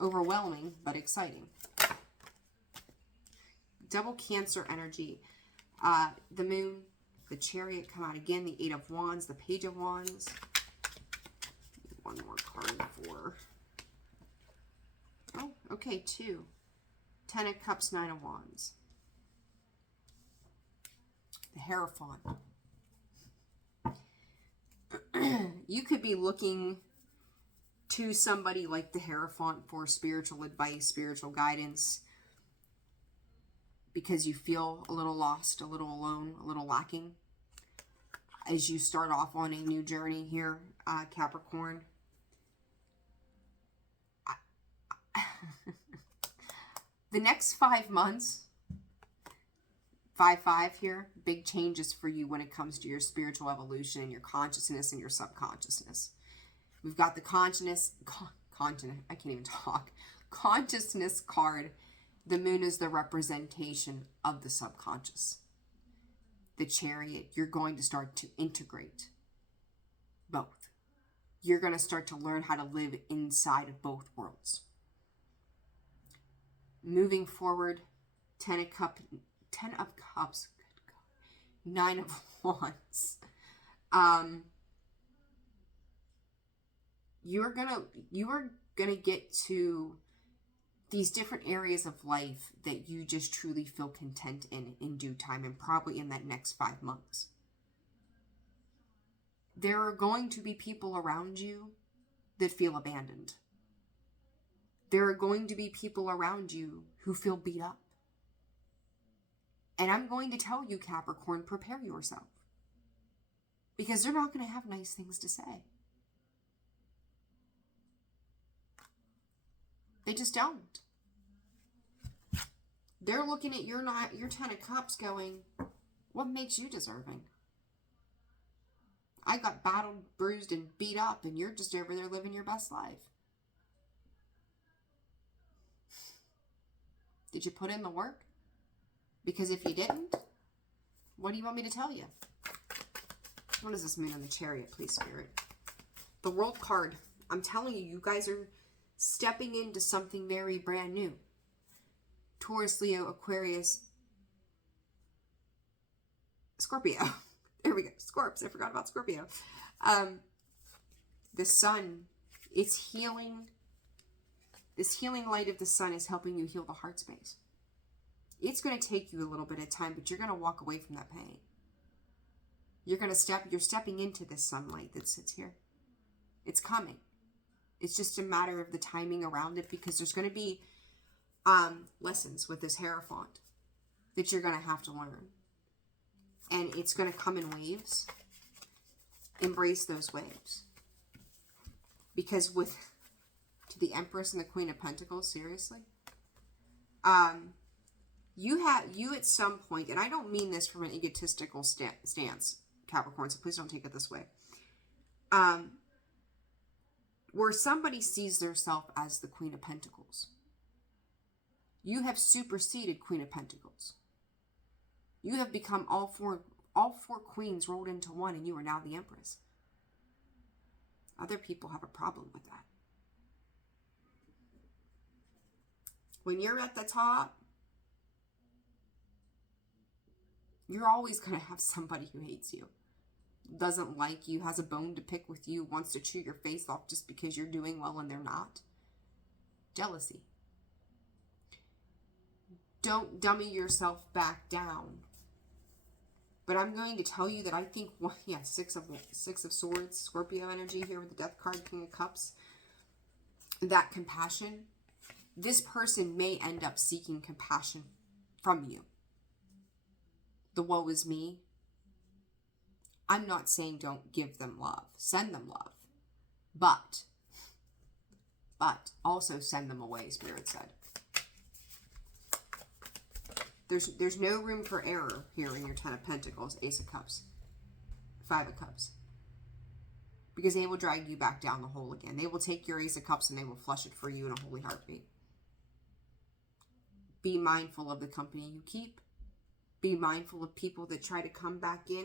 Overwhelming, but exciting. Double Cancer energy. The Moon, the Chariot come out again. The Eight of Wands, the Page of Wands. One more card for... Oh, okay, 2. 10 of Cups, 9 of Wands. The Hierophant. You could be looking to somebody like the Hierophant for spiritual advice, spiritual guidance, because you feel a little lost, a little alone, a little lacking as you start off on a new journey here, Capricorn. The next 5 months, 5-5 here, big changes for you when it comes to your spiritual evolution and your consciousness and your subconsciousness. We've got the consciousness card. The Moon is the representation of the subconscious. The Chariot, you're going to start to integrate both. You're going to start to learn how to live inside of both worlds. Moving forward, 10 of Cups, good God, 9 of Wands. You are gonna get to these different areas of life that you just truly feel content in due time, and probably in that next 5 months. There are going to be people around you that feel abandoned. There are going to be people around you who feel beat up. And I'm going to tell you, Capricorn, prepare yourself. Because they're not going to have nice things to say. They just don't. They're looking at your 10 of cups going, what makes you deserving? I got battled, bruised, and beat up, and you're just over there living your best life. Did you put in the work? Because if you didn't, what do you want me to tell you? What is this moon on the Chariot, please, Spirit? The World card. I'm telling you, you guys are stepping into something very brand new. Taurus, Leo, Aquarius, Scorpio. There we go. Scorps. I forgot about Scorpio. The sun, it's healing. This healing light of the sun is helping you heal the heart space. It's going to take you a little bit of time, but you're going to walk away from that pain. You're stepping into this sunlight that sits here. It's coming. It's just a matter of the timing around it, because there's going to be lessons with this Hierophant that you're going to have to learn. And it's going to come in waves. Embrace those waves. Because to the Empress and the Queen of Pentacles, seriously, you at some point, and I don't mean this from an egotistical stance, Capricorn, so please don't take it this way, where somebody sees themselves as the Queen of Pentacles. You have superseded Queen of Pentacles. You have become all four queens rolled into one, and you are now the Empress. Other people have a problem with that. When you're at the top, you're always going to have somebody who hates you, doesn't like you, has a bone to pick with you, wants to chew your face off just because you're doing well and they're not. Jealousy. Don't dummy yourself back down. But I'm going to tell you that I think, Six of Swords, Scorpio energy here with the Death card, King of Cups. That compassion. This person may end up seeking compassion from you. The woe is me. I'm not saying don't give them love. Send them love. But also send them away, Spirit said. There's no room for error here in your 10 of Pentacles, Ace of Cups, 5 of Cups. Because they will drag you back down the hole again. They will take your Ace of Cups and they will flush it for you in a holy heartbeat. Be mindful of the company you keep. Be mindful of people that try to come back in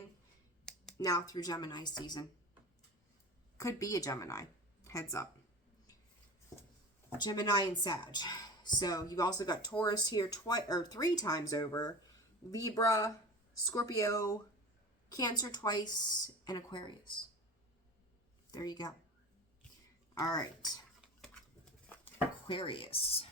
now through Gemini season. Could be a Gemini. Heads up. Gemini and Sag. So you've also got Taurus here 3 times over, Libra, Scorpio, Cancer twice, and Aquarius. There you go. All right. Aquarius.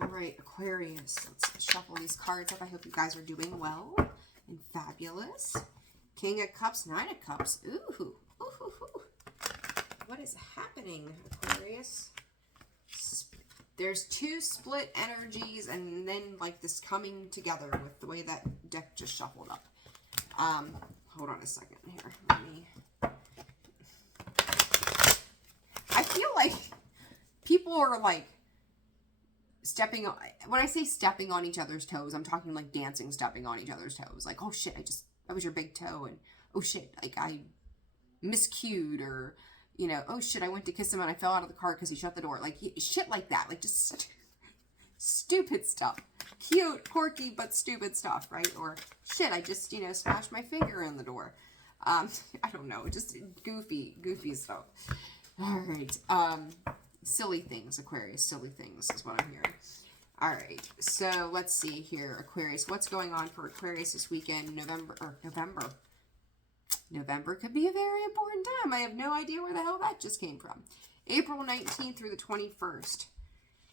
All right, Aquarius. Let's shuffle these cards up. I hope you guys are doing well and fabulous. King of Cups, 9 of Cups. Ooh. What is happening, Aquarius? There's 2 split energies and then like this coming together with the way that deck just shuffled up. Hold on a second here. I feel like people are like stepping on, when I say stepping on each other's toes, I'm talking like dancing, stepping on each other's toes. Like, oh shit, that was your big toe, and oh shit, like I miscued, or oh shit, I went to kiss him and I fell out of the car because he shut the door. Like, shit like that. Like, just stupid stuff. Cute, quirky, but stupid stuff, right? Or, shit, I just, smashed my finger in the door. I don't know. Just goofy stuff. All right. Silly things, Aquarius. Silly things is what I'm hearing. All right. So, let's see here, Aquarius. What's going on for Aquarius this weekend? November could be a very important time. I have no idea where the hell that just came from. April 19th through the 21st.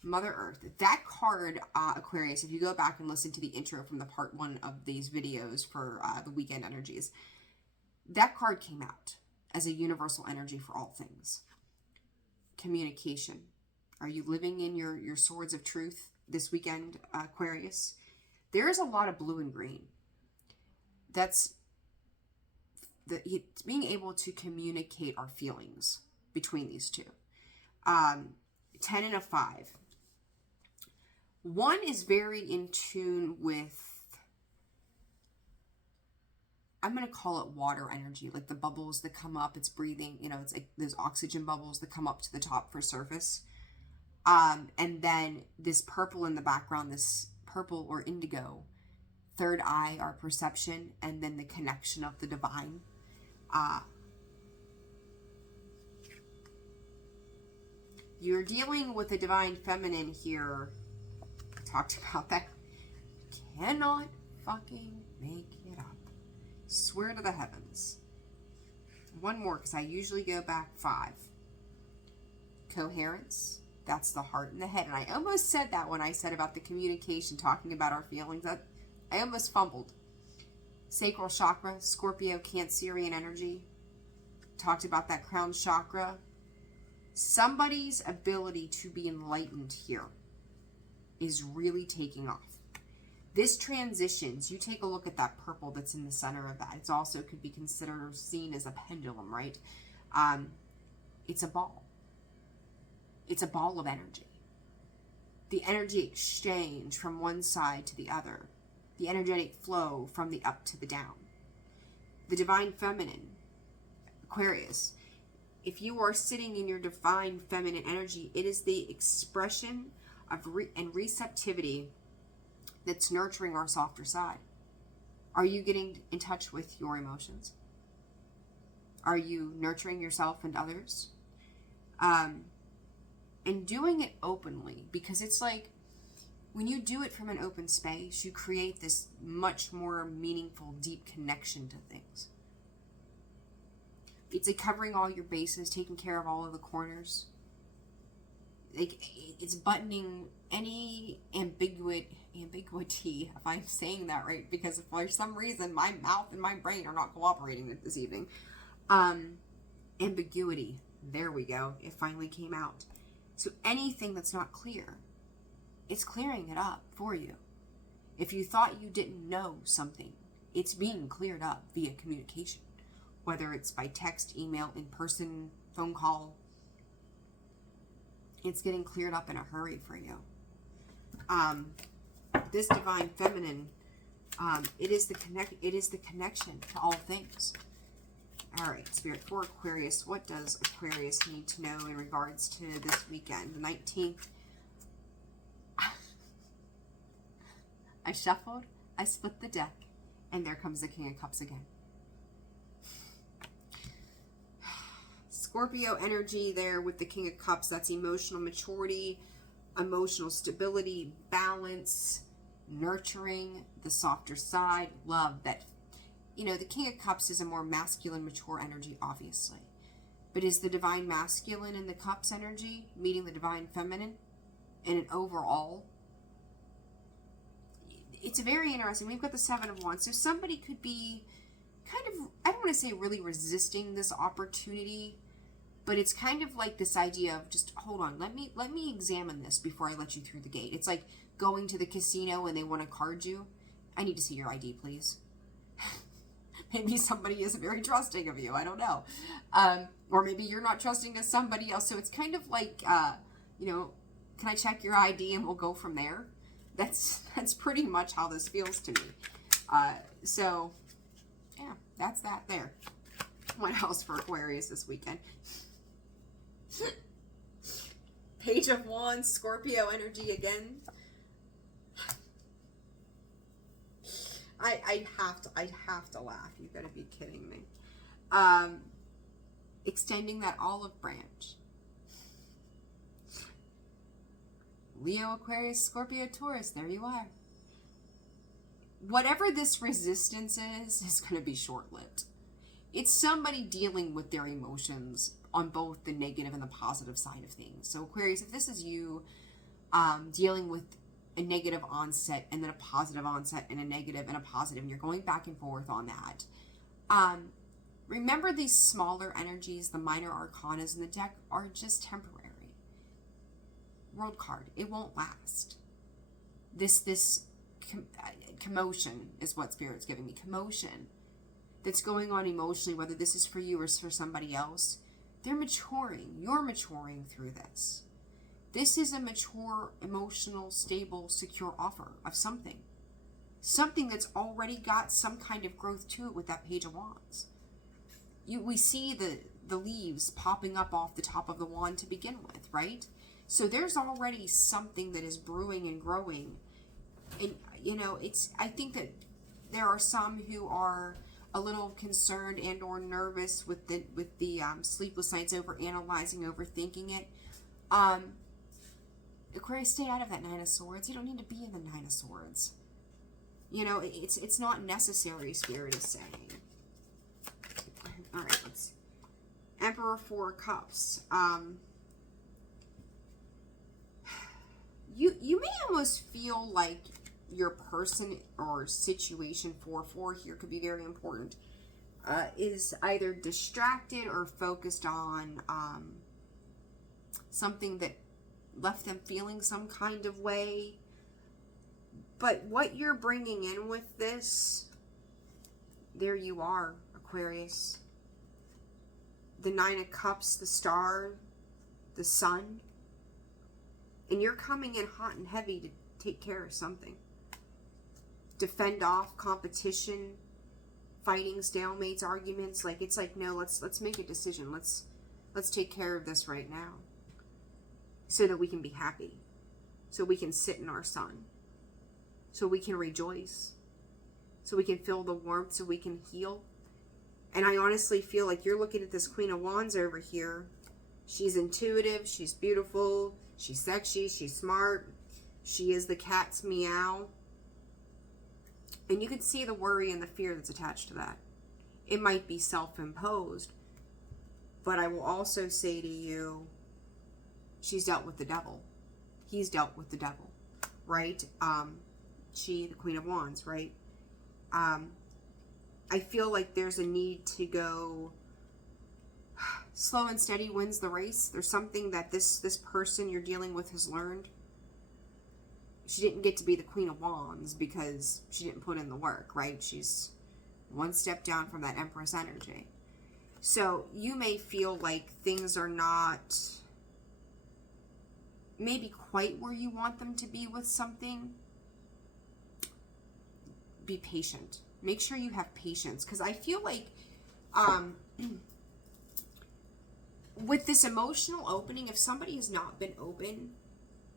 Mother Earth. That card, Aquarius, if you go back and listen to the intro from the part 1 of these videos for the weekend energies, that card came out as a universal energy for all things. Communication. Are you living in your swords of truth this weekend, Aquarius? There is a lot of blue and green. That's being able to communicate our feelings between these two. 10 and a 5. 1 is very in tune with, I'm going to call it water energy, like the bubbles that come up, it's breathing, you know, it's like those oxygen bubbles that come up to the top for surface. And then this purple in the background, this purple or indigo, third eye, our perception, and then the connection of the divine. You're dealing with the divine feminine here. I talked about that. You cannot fucking make it up. Swear to the heavens. One more, because I usually go back 5. Coherence. That's the heart and the head. And I almost said that when I said about the communication, talking about our feelings. That I almost fumbled. Sacral chakra, Scorpio, Cancerian energy. Talked about that crown chakra. Somebody's ability to be enlightened here is really taking off. This transitions, you take a look at that purple that's in the center of that. It's also could be considered or seen as a pendulum, right? It's a ball. It's a ball of energy. The energy exchange from one side to the other. The energetic flow from the up to the down. The divine feminine, Aquarius. If you are sitting in your divine feminine energy, it is the expression of and receptivity that's nurturing our softer side. Are you getting in touch with your emotions? Are you nurturing yourself and others? And doing it openly, because it's like when you do it from an open space, you create this much more meaningful, deep connection to things. It's like covering all your bases, taking care of all of the corners. Like it's buttoning any ambiguity, if I'm saying that right, because if for some reason my mouth and my brain are not cooperating this evening. Ambiguity. There we go. It finally came out. So anything that's not clear, it's clearing it up for you. If you thought you didn't know something, it's being cleared up via communication. Whether it's by text, email, in person, phone call, it's getting cleared up in a hurry for you. This divine feminine, it is the connection to all things. All right, Spirit, for Aquarius, what does Aquarius need to know in regards to this weekend, the 19th? I shuffled, I split the deck, and there comes the King of Cups again. Scorpio energy there with the King of Cups. That's emotional maturity, emotional stability, balance, nurturing the softer side, love. That, you know, the King of Cups is a more masculine, mature energy, obviously. But is the divine masculine in the Cups energy meeting the divine feminine in an overall? It's very interesting. We've got the 7 of Wands. So somebody could be kind of, I don't want to say really resisting this opportunity, but it's kind of like this idea of just, hold on, let me examine this before I let you through the gate. It's like going to the casino and they want to card you. I need to see your ID, please. Maybe somebody isn't very trusting of you. I don't know. Or maybe you're not trusting of somebody else. So it's kind of like, you know, can I check your ID and we'll go from there? That's pretty much how this feels to me. So, yeah, that's that there. What else for Aquarius this weekend? Page of Wands, Scorpio energy again. I'd have to laugh. You gotta be kidding me. Extending that olive branch. Leo, Aquarius, Scorpio, Taurus. There you are. Whatever this resistance is going to be short-lived. It's somebody dealing with their emotions on both the negative and the positive side of things. So Aquarius, if this is you dealing with a negative onset and then a positive onset and a negative and a positive, and you're going back and forth on that, remember these smaller energies, the minor arcanas in the deck, are just temporary. World card, it won't last. This commotion is what Spirit's giving me. Commotion that's going on emotionally, whether this is for you or for somebody else, They're maturing. You're maturing through this. This is a mature, emotional, stable, secure offer of something. Something that's already got some kind of growth to it with that Page of Wands. We see the leaves popping up off the top of the wand to begin with, right? So there's already something that is brewing and growing. And, you know, I think that there are some who are a little concerned and or nervous with the sleepless nights, over analyzing, overthinking it. Aquarius, stay out of that Nine of Swords. You don't need to be in the Nine of Swords. You know, it's not necessary, Spirit is saying. All right, let's... Emperor, Four of Cups. You may almost feel like your person or situation, 4-4 here could be very important, is either distracted or focused on something that left them feeling some kind of way. But what you're bringing in with this, there you are, Aquarius. The Nine of Cups, the Star, the Sun. And you're coming in hot and heavy to take care of something. Defend off competition, fighting, stalemates, arguments. Like, it's like, no, let's make a decision. Let's take care of this right now. So that we can be happy. So we can sit in our sun. So we can rejoice. So we can feel the warmth, so we can heal. And I honestly feel like you're looking at this Queen of Wands over here. She's intuitive, she's beautiful, she's sexy, she's smart. She is the cat's meow. And you can see the worry and the fear that's attached to that. It might be self-imposed. But I will also say to you, she's dealt with the devil. He's dealt with the devil, right? She, the Queen of Wands, right? I feel like there's a need to go slow and steady wins the race. There's something that this person you're dealing with has learned. She didn't get to be the Queen of Wands because she didn't put in the work, right? She's one step down from that Empress energy. So you may feel like things are not maybe quite where you want them to be with something. Be patient. Make sure you have patience, because I feel like with this emotional opening, if somebody has not been open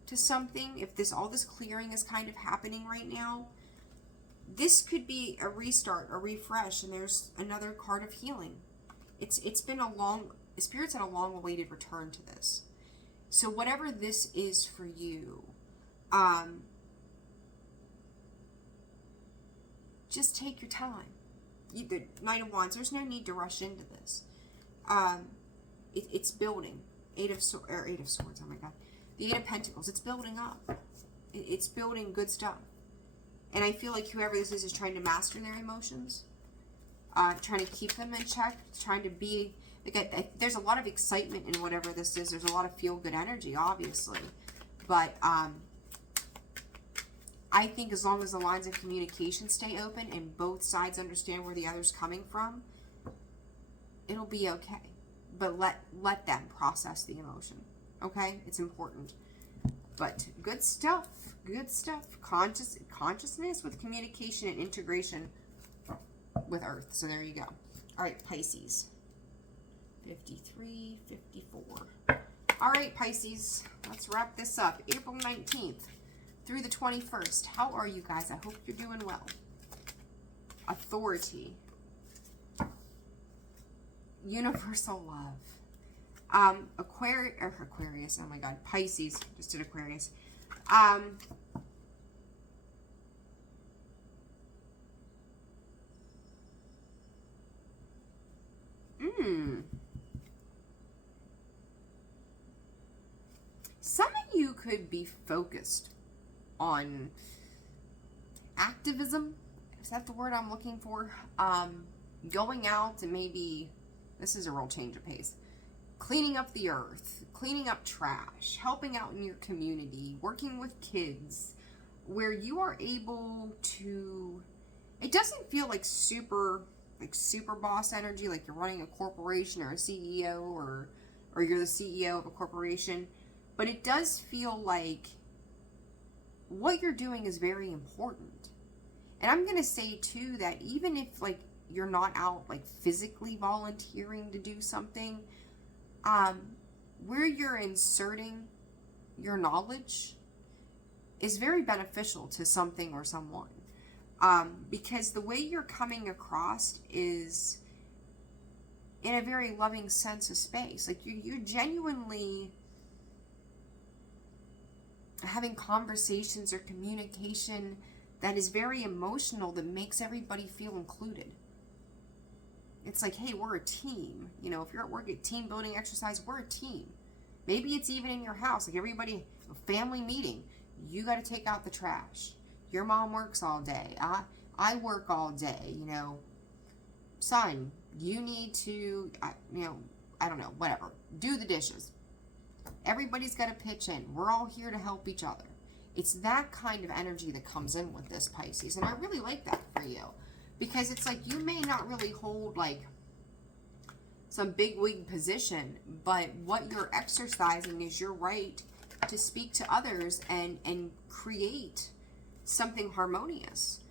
to something, if all this clearing is kind of happening right now, this could be a restart, a refresh, and there's another card of healing. It's been Spirit's had a long awaited return to this. So whatever this is for you, just take your time. The Knight of Wands, there's no need to rush into this. It's building. Eight of Swords, oh my God. The Eight of Pentacles, it's building up. It's building good stuff. And I feel like whoever this is trying to master their emotions, trying to keep them in check, trying to be, like, there's a lot of excitement in whatever this is. There's a lot of feel-good energy, obviously. But I think as long as the lines of communication stay open and both sides understand where the other's coming from, it'll be okay. But let them process the emotion, okay? It's important. But good stuff, good stuff. Consciousness with communication and integration with Earth. So there you go. All right, Pisces. 53, 54. All right, Pisces, let's wrap this up. April 19th. Through the 21st. How are you guys? I hope you're doing well. Authority. Universal love. Aquarius. Oh my God. Pisces. Just did Aquarius. Some of you could be focused on activism. Is that the word I'm looking for? Going out and maybe, this is a real change of pace, cleaning up the earth, cleaning up trash, helping out in your community, working with kids, where you are able to, it doesn't feel like super like super boss energy, like you're running a corporation or a CEO, or you're the CEO of a corporation. But it does feel like what you're doing is very important. And I'm going to say too that even if like you're not out like physically volunteering to do something, where you're inserting your knowledge is very beneficial to something or someone. Because the way you're coming across is in a very loving sense of space. Like you're genuinely having conversations or communication that is very emotional, that makes everybody feel included. It's like, hey, we're a team. You know, if you're at work at team building exercise, we're a team. Maybe it's even in your house, like everybody, a family meeting. You got to take out the trash. Your mom works all day. I work all day. You know, son, you need to, you know, I don't know, whatever. Do the dishes. Everybody's got to pitch in. We're all here to help each other. It's that kind of energy that comes in with this, Pisces. And I really like that for you. Because it's like you may not really hold like some big wig position, but what you're exercising is your right to speak to others and create something harmonious.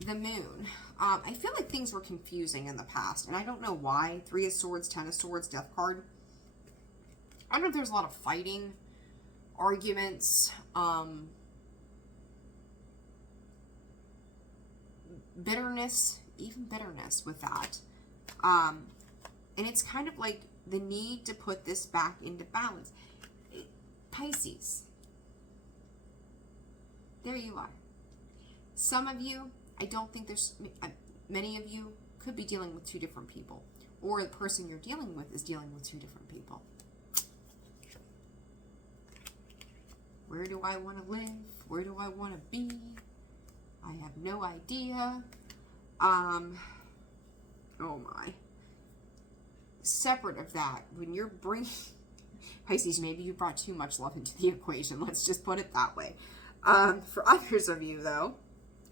The moon. I feel like things were confusing in the past, and I don't know why. 3 of Swords, 10 of Swords, Death card. I don't know if there's a lot of fighting, arguments, bitterness, even bitterness with that. And it's kind of like the need to put this back into balance. Pisces. There you are. Some of you, I don't think there's, many of you could be dealing with 2 different people. Or the person you're dealing with is dealing with 2 different people. Where do I want to live? Where do I want to be? I have no idea. Oh my. Separate of that, when you're bringing, Pisces, maybe you brought too much love into the equation. Let's just put it that way. For others of you, though,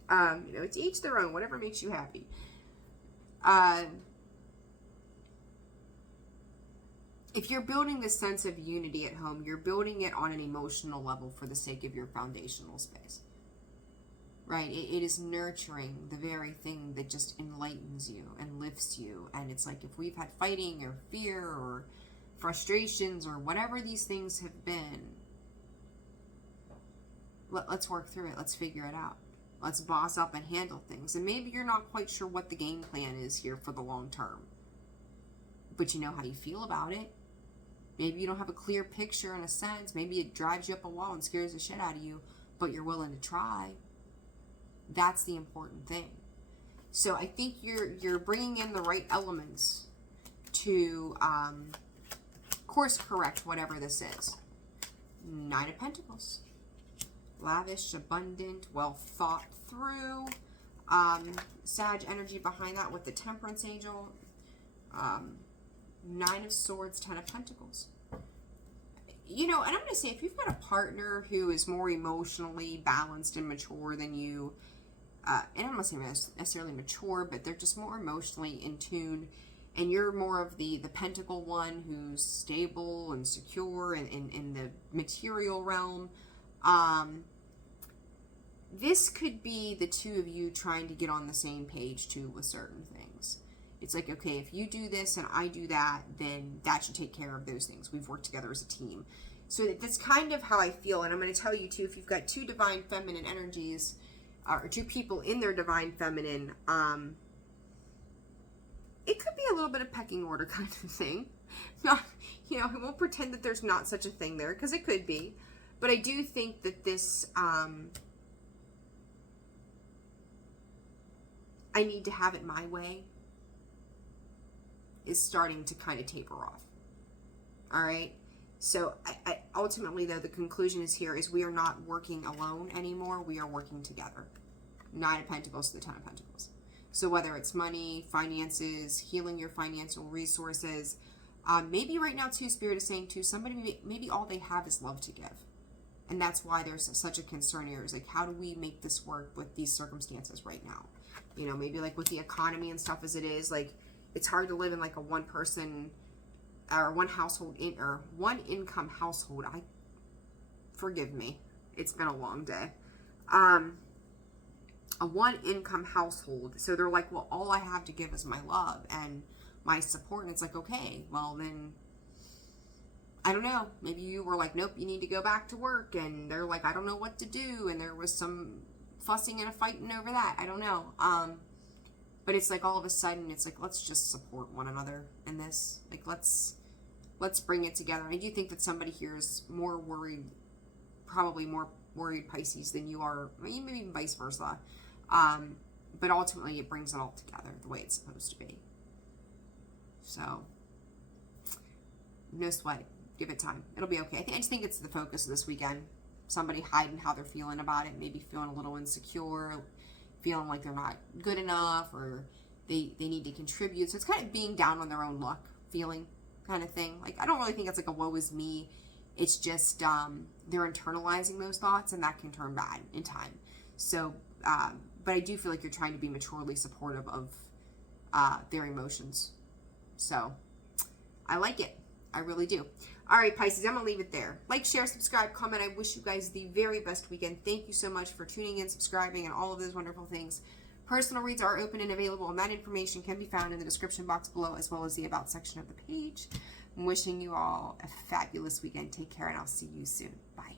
you know, it's each their own, whatever makes you happy. If you're building this sense of unity at home, you're building it on an emotional level for the sake of your foundational space. Right? It is nurturing the very thing that just enlightens you and lifts you. And it's like if we've had fighting or fear or frustrations or whatever these things have been, let's work through it. Let's figure it out. Let's boss up and handle things. And maybe you're not quite sure what the game plan is here for the long term, but you know how you feel about it. Maybe you don't have a clear picture in a sense. Maybe it drives you up a wall and scares the shit out of you, but you're willing to try. That's the important thing. So I think you're bringing in the right elements to course correct whatever this is. 9 of Pentacles. Lavish, abundant, well thought through. Sag energy behind that with the Temperance Angel. 9 of Swords, 10 of Pentacles. You know, and I'm going to say, if you've got a partner who is more emotionally balanced and mature than you, and I'm not saying necessarily mature, but they're just more emotionally in tune, and you're more of the Pentacle one who's stable and secure in the material realm, this could be the 2 of you trying to get on the same page too with certain things. It's like, okay, if you do this and I do that, then that should take care of those things. We've worked together as a team. So that's kind of how I feel. And I'm going to tell you, too, if you've got 2 divine feminine energies, or 2 people in their divine feminine, it could be a little bit of pecking order kind of thing. Not, you know, I won't pretend that there's not such a thing there, because it could be. But I do think that this, I need to have it my way, is starting to kind of taper off. All right. So I ultimately, though, the conclusion is here is we are not working alone anymore. We are working together. 9 of Pentacles to the 10 of Pentacles. So whether it's money, finances, healing your financial resources, maybe right now too, Spirit is saying too, somebody maybe all they have is love to give. And that's why there's such a concern here is like, how do we make this work with these circumstances right now? You know, maybe like with the economy and stuff as it is, like it's hard to live in like a one person or one household or one income household. Forgive me. It's been a long day. A one income household. So they're like, well, all I have to give is my love and my support. And it's like, okay, well then, I don't know. Maybe you were like, nope, you need to go back to work. And they're like, I don't know what to do. And there was some fussing and a fighting over that. I don't know. But it's like all of a sudden, it's like, let's just support one another in this. Like, let's bring it together. I do think that somebody here is more worried, probably more worried Pisces than you are, maybe even vice versa. But ultimately, it brings it all together the way it's supposed to be. So, no sweat. Give it time. It'll be okay. I just think it's the focus of this weekend. Somebody hiding how they're feeling about it, maybe feeling a little insecure, feeling like they're not good enough, or they need to contribute. So it's kind of being down on their own luck feeling kind of thing. Like, I don't really think it's like a woe is me. It's just they're internalizing those thoughts, and that can turn bad in time. So, but I do feel like you're trying to be maturely supportive of their emotions. So, I like it. I really do. All right, Pisces, I'm going to leave it there. Like, share, subscribe, comment. I wish you guys the very best weekend. Thank you so much for tuning in, subscribing, and all of those wonderful things. Personal reads are open and available, and that information can be found in the description box below, as well as the About section of the page. I'm wishing you all a fabulous weekend. Take care, and I'll see you soon. Bye.